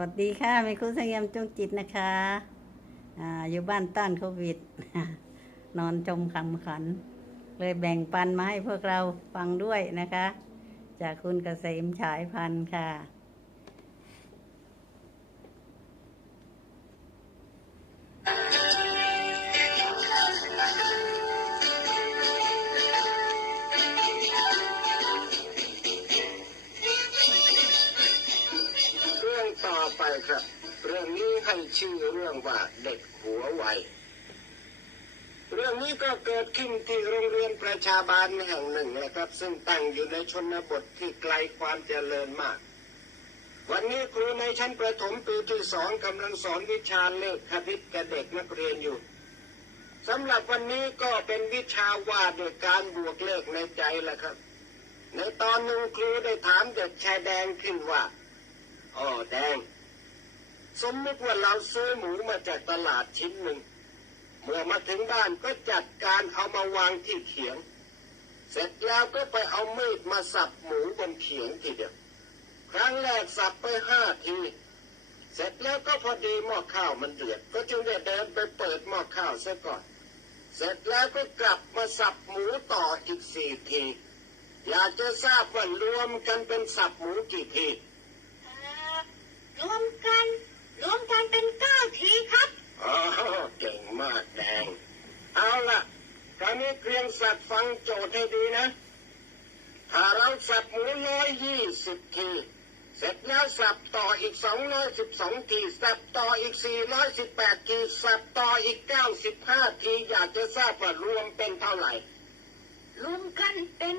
วัสดีค่ะมีครูสยามจงจิตนะคะอาอยู่บ้านต้านโควิด นอนจมคำขัน เลยแบ่งปันมาให้พวกเราฟังด้วยนะคะ จากคุณเกษมฉายพันธ์ค่ะ ต่อไปครับ เรื่องนี้ให้ชื่อเรื่องว่าเด็กหัวไวเรื่องนี้ก็เกิดขึ้นที่โรงเรียนประชาบาลแห่งหนึ่งนะครับ ซึ่งตั้งอยู่ในชนบทที่ไกลความเจริญมาก วันนี้ครูในชั้นประถมปีที่สองกำลังสอนวิชาเลขคณิตแก่เด็กนักเรียนอยู่สำหรับวันนี้ก็เป็นวิชาว่าด้วยการบวกเลขในใจแหละครับ ในตอนหนึ่งครูได้ถามเด็กชายแดงขึ้นว่า แดง สมมติว่าเราซื้อหมูมาจากตลาดชิ้นหนึ่ง เมื่อมาถึงบ้านก็จัดการเอามาวางที่เขียง เสร็จแล้วก็ไปเอามีดมาสับหมูบนเขียงทีเดียวครั้งแรกสับไปห้าทีเสร็จแล้วก็พอดีหม้อข้าวมันเดือด ก็จึงได้เดินไปเปิดหม้อข้าวซะก่อน เสร็จแล้วก็กลับมาสับหมูต่ออีกสี่ที อยากจะทราบว่ารวมกันเป็นสับหมูกี่ที เอ่อรวมกัน รวมกันเป็นเก้าทีครับ อ๋อเก่งมากแดง เอาล่ะ คราวนี้เกรีย งสัตว์ฟังโจทย์ให้ดีนะ ถ้าเราสับหมูร้อยยี่สิบที เสร็จแล้วสับต่ออีกสองร้อยสิบสองทีสับต่ออีกสี่ร้อยสิบแปดทีสับต่ออีกเก้าสิบห้าทีอยากจะทราบว่ารวมเป็นเท่าไหร่ รวมกันเป็น